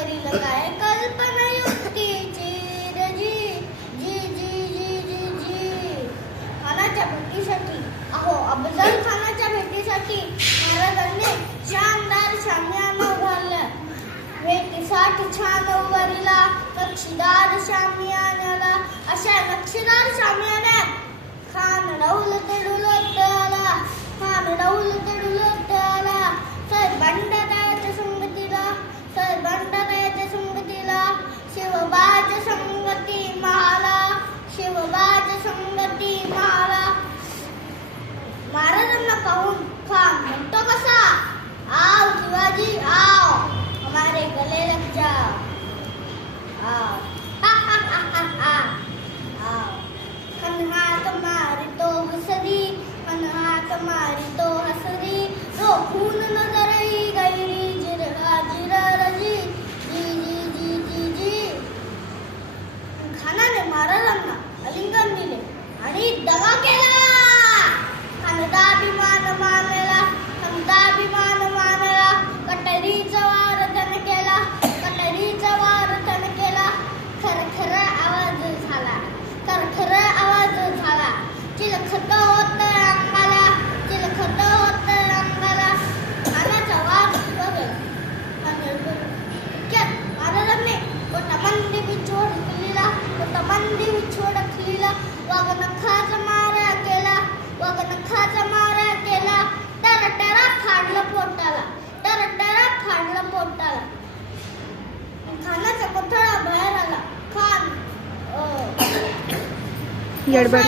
जाणीव शक्तीची कल्पना युक्तीची रे जी जी जी जी जी। जी खानाच्या भेटीसाठी, अहो, अफजल खानाच्या भेटीसाठी महाराजांनी शानदार शामियाना उभारलं भेटीसाठी छान उभारीला नक्षीदार शामियानाला, अशा नक्षीदार शामियान्यात खान राहुल तडुलत पाहून खान म्हणतो कसा आओ शिवाजी आओ हमारे गले लग जाओ आओ मारी तो हसरी कन्हात मारी तो हसरी रोखून नजरई earbud